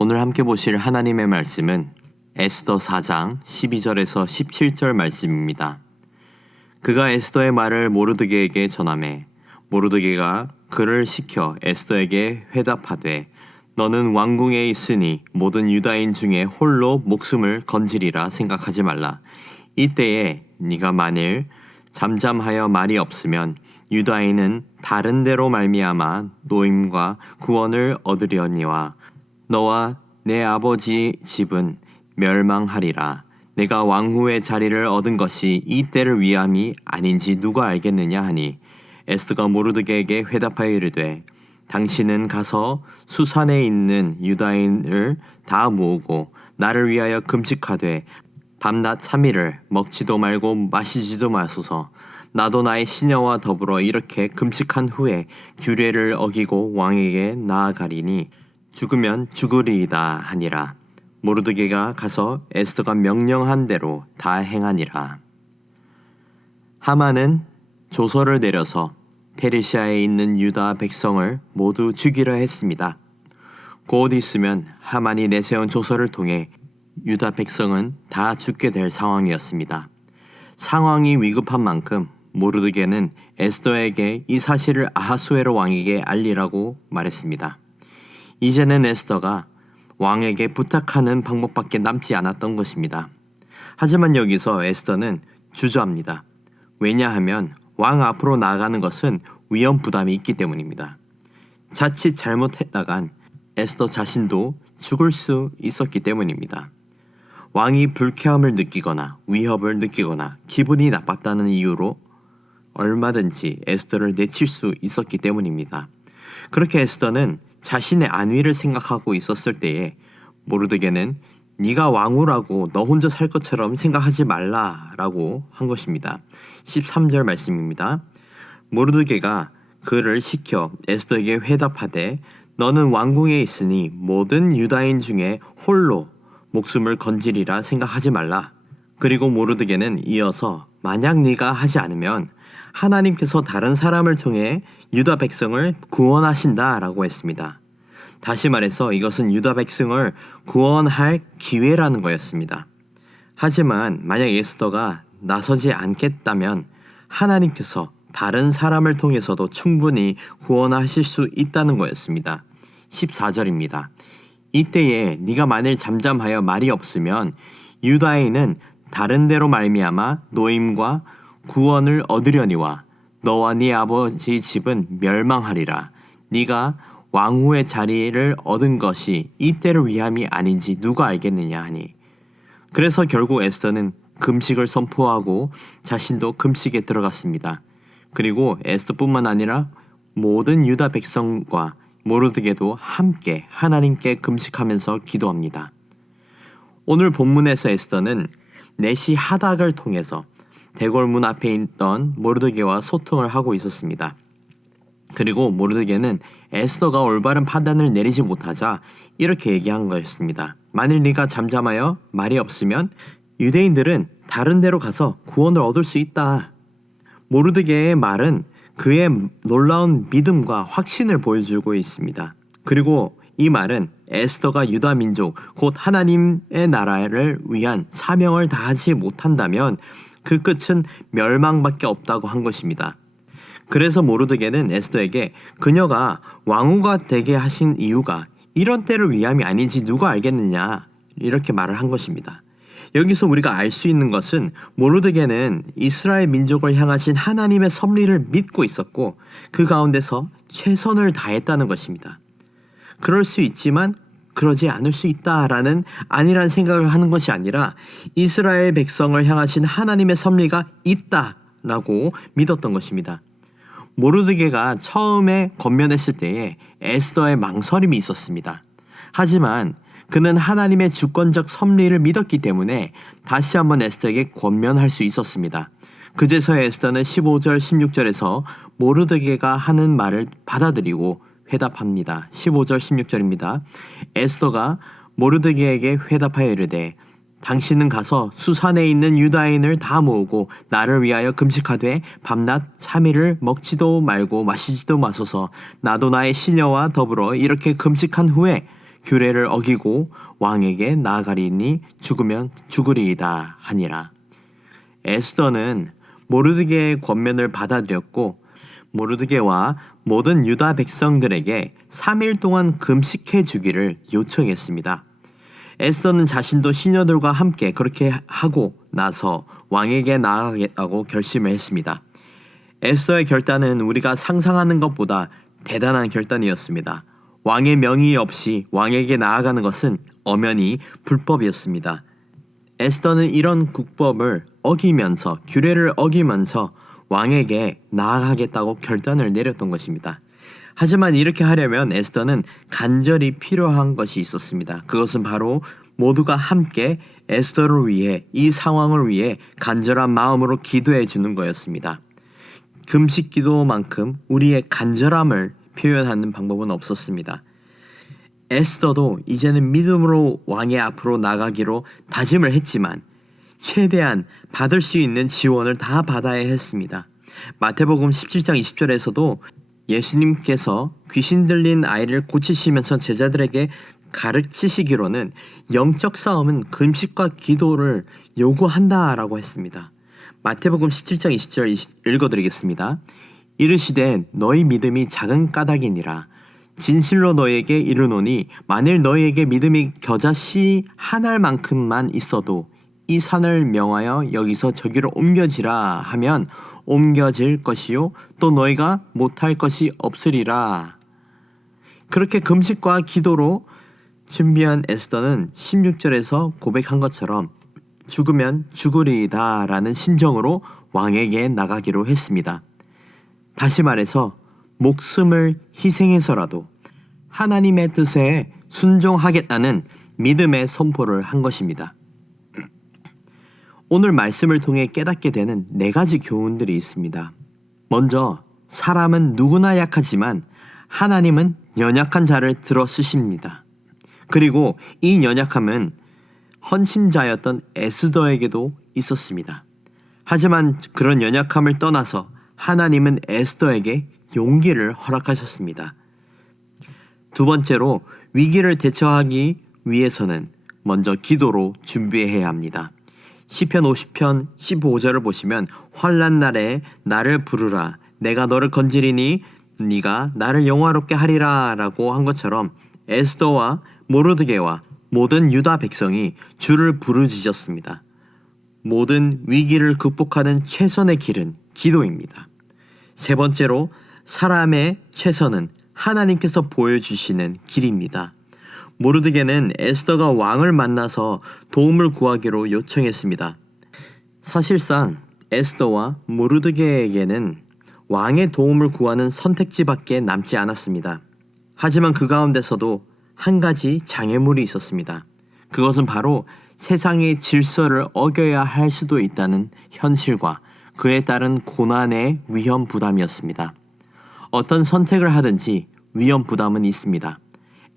오늘 함께 보실 하나님의 말씀은 에스더 4장 12절에서 17절 말씀입니다. 그가 에스더의 말을 모르드게에게 전하매 모르드게가 그를 시켜 에스더에게 회답하되 너는 왕궁에 있으니 모든 유다인 중에 홀로 목숨을 건지리라 생각하지 말라. 이때에 네가 만일 잠잠하여 말이 없으면 유다인은 다른 데로 말미암아 노임과 구원을 얻으려니와 너와 내 아버지 집은 멸망하리라. 내가 왕후의 자리를 얻은 것이 이 때를 위함이 아닌지 누가 알겠느냐 하니 에스더가 모르드게에게 회답하여 이르되 당신은 가서 수산에 있는 유다인을 다 모으고 나를 위하여 금식하되 밤낮 3일을 먹지도 말고 마시지도 마소서. 나도 나의 시녀와 더불어 이렇게 금식한 후에 규례를 어기고 왕에게 나아가리니 죽으면 죽으리이다 하니라. 모르드게가 가서 에스더가 명령한 대로 다 행하니라. 하만은 조서를 내려서 페르시아에 있는 유다 백성을 모두 죽이려 했습니다. 곧 있으면 하만이 내세운 조서를 통해 유다 백성은 다 죽게 될 상황이었습니다. 상황이 위급한 만큼 모르드게는 에스더에게 이 사실을 아하수에로 왕에게 알리라고 말했습니다. 이제는 에스더가 왕에게 부탁하는 방법밖에 남지 않았던 것입니다. 하지만 여기서 에스더는 주저합니다. 왜냐하면 왕 앞으로 나아가는 것은 위험 부담이 있기 때문입니다. 자칫 잘못했다간 에스더 자신도 죽을 수 있었기 때문입니다. 왕이 불쾌함을 느끼거나 위협을 느끼거나 기분이 나빴다는 이유로 얼마든지 에스더를 내칠 수 있었기 때문입니다. 그렇게 에스더는 자신의 안위를 생각하고 있었을 때에 모르드게는 네가 왕후라고 너 혼자 살 것처럼 생각하지 말라라고 한 것입니다. 13절 말씀입니다. 모르드게가 그를 시켜 에스더에게 회답하되 너는 왕궁에 있으니 모든 유다인 중에 홀로 목숨을 건지리라 생각하지 말라. 그리고 모르드게는 이어서 만약 네가 하지 않으면 하나님께서 다른 사람을 통해 유다 백성을 구원하신다라고 했습니다. 다시 말해서 이것은 유다 백성을 구원할 기회라는 거였습니다. 하지만 만약 에스더가 나서지 않겠다면 하나님께서 다른 사람을 통해서도 충분히 구원하실 수 있다는 거였습니다. 14절입니다. 이때에 네가 만일 잠잠하여 말이 없으면 유다인은 다른 데로 말미암아 노임과 구원을 얻으려니와 너와 네 아버지 집은 멸망하리라. 네가 왕후의 자리를 얻은 것이 이 때를 위함이 아닌지 누가 알겠느냐 하니 그래서 결국 에스더는 금식을 선포하고 자신도 금식에 들어갔습니다. 그리고 에스더뿐만 아니라 모든 유다 백성과 모르드게도 함께 하나님께 금식하면서 기도합니다. 오늘 본문에서 에스더는 내시 하닥을 통해서 대궐문 앞에 있던 모르드게와 소통을 하고 있었습니다. 그리고 모르드게는 에스더가 올바른 판단을 내리지 못하자 이렇게 얘기한 것이었습니다. 만일 네가 잠잠하여 말이 없으면 유대인들은 다른 데로 가서 구원을 얻을 수 있다. 모르드게의 말은 그의 놀라운 믿음과 확신을 보여주고 있습니다. 그리고 이 말은 에스더가 유다 민족 곧 하나님의 나라를 위한 사명을 다하지 못한다면 그 끝은 멸망밖에 없다고 한 것입니다. 그래서 모르드게는 에스더에게 그녀가 왕후가 되게 하신 이유가 이런 때를 위함이 아닌지 누가 알겠느냐 이렇게 말을 한 것입니다. 여기서 우리가 알 수 있는 것은 모르드게는 이스라엘 민족을 향하신 하나님의 섭리를 믿고 있었고 그 가운데서 최선을 다했다는 것입니다. 그럴 수 있지만 그러지 않을 수 있다라는 아니란 생각을 하는 것이 아니라 이스라엘 백성을 향하신 하나님의 섭리가 있다라고 믿었던 것입니다. 모르드게가 처음에 권면했을 때에 에스더의 망설임이 있었습니다. 하지만 그는 하나님의 주권적 섭리를 믿었기 때문에 다시 한번 에스더에게 권면할 수 있었습니다. 그제서야 에스더는 15절 16절에서 모르드게가 하는 말을 받아들이고 회답합니다. 15절 16절입니다. 에스더가 모르드게에게 회답하여 이르되 당신은 가서 수산에 있는 유다인을 다 모으고 나를 위하여 금식하되 밤낮 3일을 먹지도 말고 마시지도 마소서. 나도 나의 시녀와 더불어 이렇게 금식한 후에 규례를 어기고 왕에게 나아가리니 죽으면 죽으리이다 하니라. 에스더는 모르드게의 권면을 받아들였고 모르드게와 모든 유다 백성들에게 3일 동안 금식해 주기를 요청했습니다. 에스더는 자신도 시녀들과 함께 그렇게 하고 나서 왕에게 나아가겠다고 결심을 했습니다. 에스더의 결단은 우리가 상상하는 것보다 대단한 결단이었습니다. 왕의 명의 없이 왕에게 나아가는 것은 엄연히 불법이었습니다. 에스더는 이런 국법을 어기면서 규례를 어기면서 왕에게 나아가겠다고 결단을 내렸던 것입니다. 하지만 이렇게 하려면 에스더는 간절히 필요한 것이 있었습니다. 그것은 바로 모두가 함께 에스더를 위해, 이 상황을 위해 간절한 마음으로 기도해 주는 거였습니다. 금식 기도만큼 우리의 간절함을 표현하는 방법은 없었습니다. 에스더도 이제는 믿음으로 왕의 앞으로 나가기로 다짐을 했지만 최대한 받을 수 있는 지원을 다 받아야 했습니다. 마태복음 17장 20절에서도 예수님께서 귀신 들린 아이를 고치시면서 제자들에게 가르치시기로는 영적 싸움은 금식과 기도를 요구한다라고 했습니다. 마태복음 17장 20절 읽어드리겠습니다. 이르시되 너희 믿음이 작은 까닭이니라. 진실로 너희에게 이르노니 만일 너희에게 믿음이 겨자씨 한 알만큼만 있어도 이 산을 명하여 여기서 저기로 옮겨지라 하면 옮겨질 것이요 또 너희가 못할 것이 없으리라. 그렇게 금식과 기도로 준비한 에스더는 16절에서 고백한 것처럼 죽으면 죽으리이다 라는 심정으로 왕에게 나가기로 했습니다. 다시 말해서 목숨을 희생해서라도 하나님의 뜻에 순종하겠다는 믿음의 선포를 한 것입니다. 오늘 말씀을 통해 깨닫게 되는 4가지 교훈들이 있습니다. 먼저 사람은 누구나 약하지만 하나님은 연약한 자를 들어 쓰십니다. 그리고 이 연약함은 헌신자였던 에스더에게도 있었습니다. 하지만 그런 연약함을 떠나서 하나님은 에스더에게 용기를 허락하셨습니다. 두 번째로 위기를 대처하기 위해서는 먼저 기도로 준비해야 합니다. 시편 50편 15절을 보시면 환난 날에 나를 부르라 내가 너를 건지리니 네가 나를 영화롭게 하리라 라고 한 것처럼 에스더와 모르드게와 모든 유다 백성이 주를 부르짖었습니다. 모든 위기를 극복하는 최선의 길은 기도입니다. 세 번째로 사람의 최선은 하나님께서 보여주시는 길입니다. 모르드게는 에스더가 왕을 만나서 도움을 구하기로 요청했습니다. 사실상 에스더와 모르드게에게는 왕의 도움을 구하는 선택지밖에 남지 않았습니다. 하지만 그 가운데서도 한 가지 장애물이 있었습니다. 그것은 바로 세상의 질서를 어겨야 할 수도 있다는 현실과 그에 따른 고난의 위험 부담이었습니다. 어떤 선택을 하든지 위험 부담은 있습니다.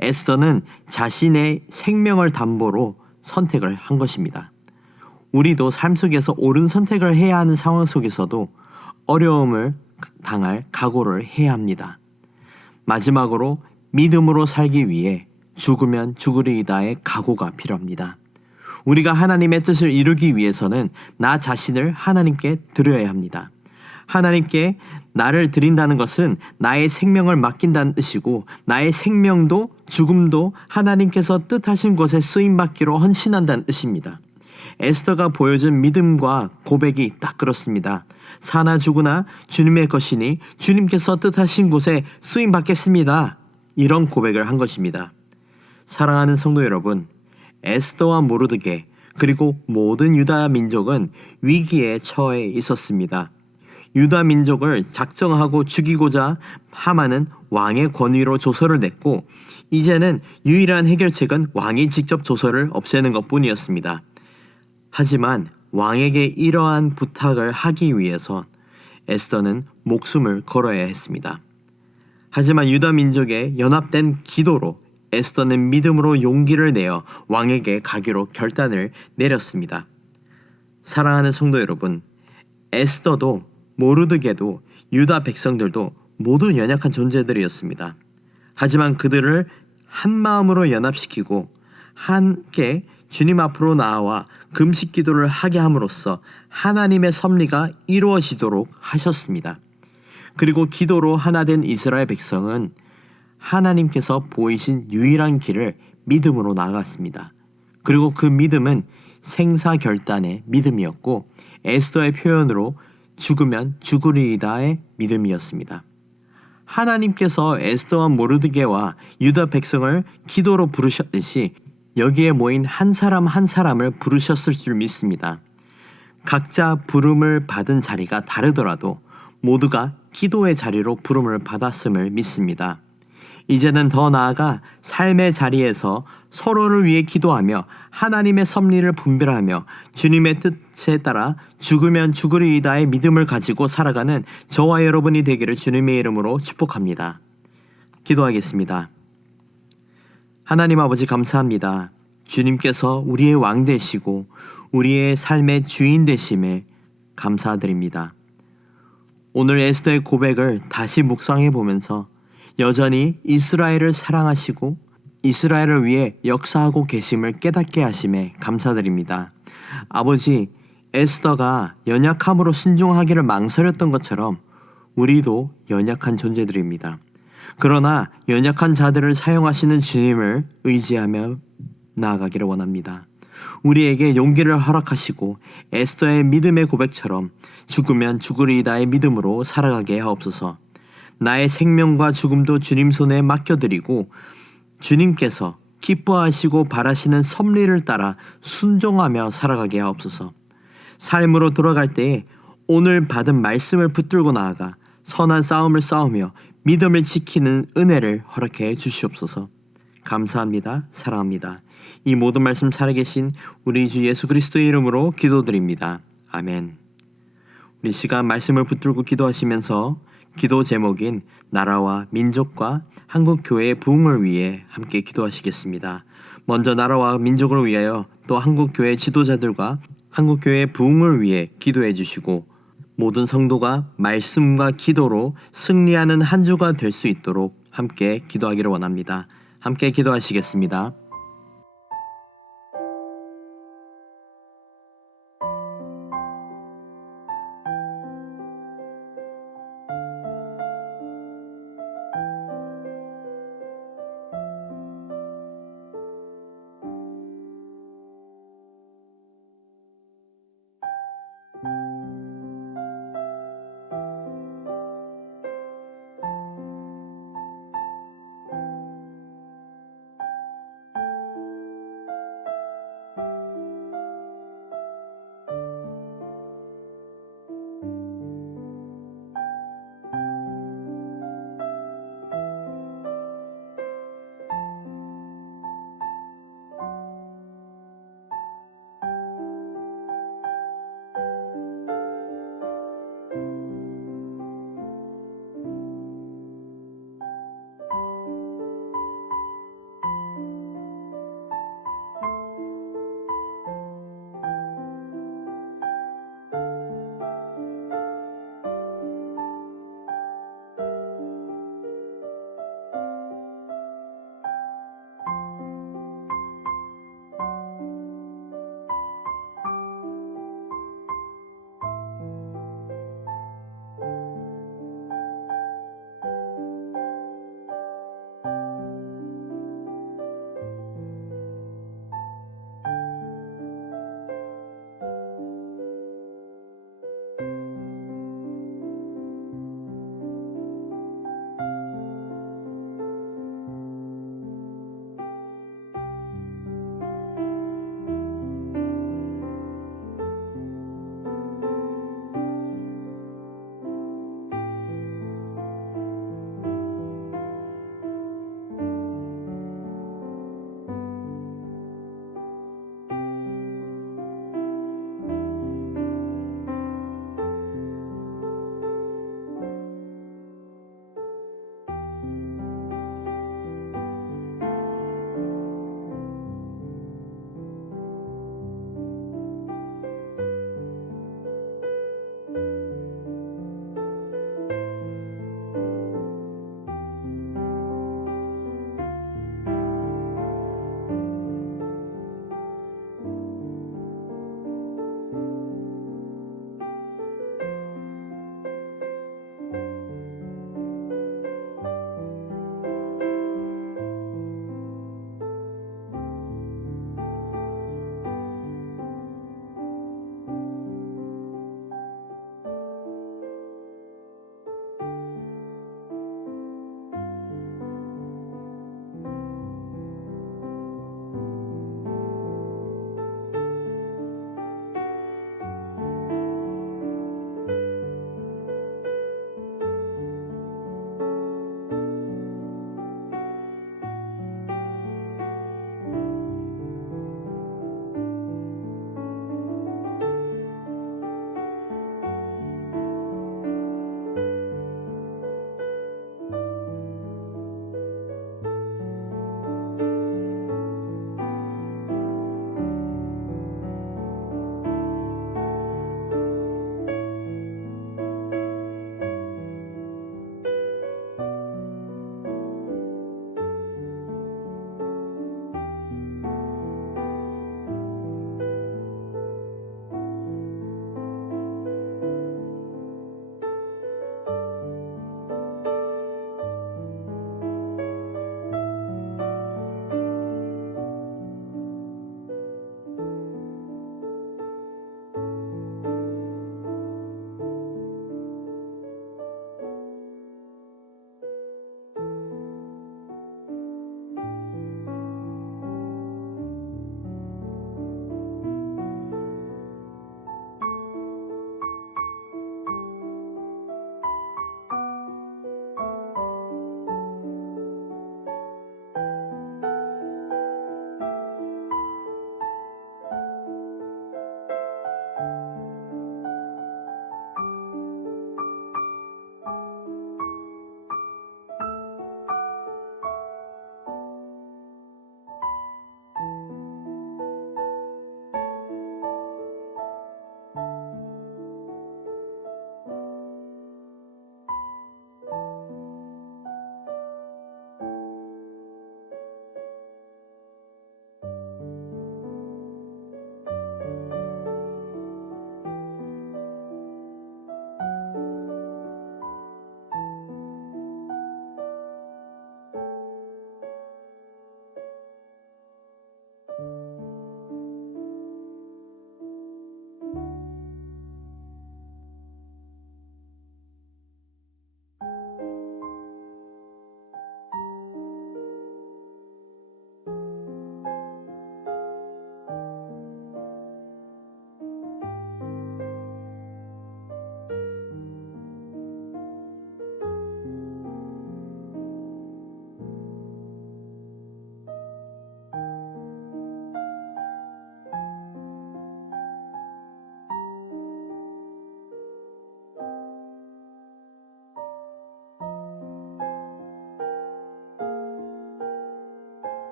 에스더는 자신의 생명을 담보로 선택을 한 것입니다. 우리도 삶 속에서 옳은 선택을 해야 하는 상황 속에서도 어려움을 당할 각오를 해야 합니다. 마지막으로 믿음으로 살기 위해 죽으면 죽으리이다의 각오가 필요합니다. 우리가 하나님의 뜻을 이루기 위해서는 나 자신을 하나님께 드려야 합니다. 하나님께 나를 드린다는 것은 나의 생명을 맡긴다는 뜻이고 나의 생명도 죽음도 하나님께서 뜻하신 곳에 쓰임받기로 헌신한다는 뜻입니다. 에스더가 보여준 믿음과 고백이 딱 그렇습니다. 사나 죽으나 주님의 것이니 주님께서 뜻하신 곳에 쓰임받겠습니다. 이런 고백을 한 것입니다. 사랑하는 성도 여러분, 에스더와 모르드게 그리고 모든 유다 민족은 위기에 처해 있었습니다. 유다 민족을 작정하고 죽이고자 하만은 왕의 권위로 조서를 냈고 이제는 유일한 해결책은 왕이 직접 조서를 없애는 것뿐이었습니다. 하지만 왕에게 이러한 부탁을 하기 위해서 에스더는 목숨을 걸어야 했습니다. 하지만 유다 민족의 연합된 기도로 에스더는 믿음으로 용기를 내어 왕에게 가기로 결단을 내렸습니다. 사랑하는 성도 여러분, 에스더도 모르드게도 유다 백성들도 모두 연약한 존재들이었습니다. 하지만 그들을 한 마음으로 연합시키고 함께 주님 앞으로 나아와 금식 기도를 하게 함으로써 하나님의 섭리가 이루어지도록 하셨습니다. 그리고 기도로 하나 된 이스라엘 백성은 하나님께서 보이신 유일한 길을 믿음으로 나아갔습니다. 그리고 그 믿음은 생사결단의 믿음이었고 에스더의 표현으로 죽으면 죽으리이다의 믿음이었습니다. 하나님께서 에스더와 모르드게와 유다 백성을 기도로 부르셨듯이 여기에 모인 한 사람 한 사람을 부르셨을 줄 믿습니다. 각자 부름을 받은 자리가 다르더라도 모두가 기도의 자리로 부름을 받았음을 믿습니다. 이제는 더 나아가 삶의 자리에서 서로를 위해 기도하며 하나님의 섭리를 분별하며 주님의 뜻에 따라 죽으면 죽으리이다의 믿음을 가지고 살아가는 저와 여러분이 되기를 주님의 이름으로 축복합니다. 기도하겠습니다. 하나님 아버지 감사합니다. 주님께서 우리의 왕 되시고 우리의 삶의 주인 되심에 감사드립니다. 오늘 에스더의 고백을 다시 묵상해 보면서 여전히 이스라엘을 사랑하시고 이스라엘을 위해 역사하고 계심을 깨닫게 하심에 감사드립니다. 아버지, 에스더가 연약함으로 순종하기를 망설였던 것처럼 우리도 연약한 존재들입니다. 그러나 연약한 자들을 사용하시는 주님을 의지하며 나아가기를 원합니다. 우리에게 용기를 허락하시고 에스더의 믿음의 고백처럼 죽으면 죽으리이다의 믿음으로 살아가게 하옵소서. 나의 생명과 죽음도 주님 손에 맡겨드리고 주님께서 기뻐하시고 바라시는 섭리를 따라 순종하며 살아가게 하옵소서. 삶으로 돌아갈 때에 오늘 받은 말씀을 붙들고 나아가 선한 싸움을 싸우며 믿음을 지키는 은혜를 허락해 주시옵소서. 감사합니다. 사랑합니다. 이 모든 말씀 살아계신 우리 주 예수 그리스도의 이름으로 기도드립니다. 아멘. 우리 시간 말씀을 붙들고 기도하시면서 기도 제목인 나라와 민족과 한국교회의 부흥을 위해 함께 기도하시겠습니다. 먼저 나라와 민족을 위하여 또 한국교회 지도자들과 한국교회의 부흥을 위해 기도해 주시고 모든 성도가 말씀과 기도로 승리하는 한 주가 될 수 있도록 함께 기도하기를 원합니다. 함께 기도하시겠습니다.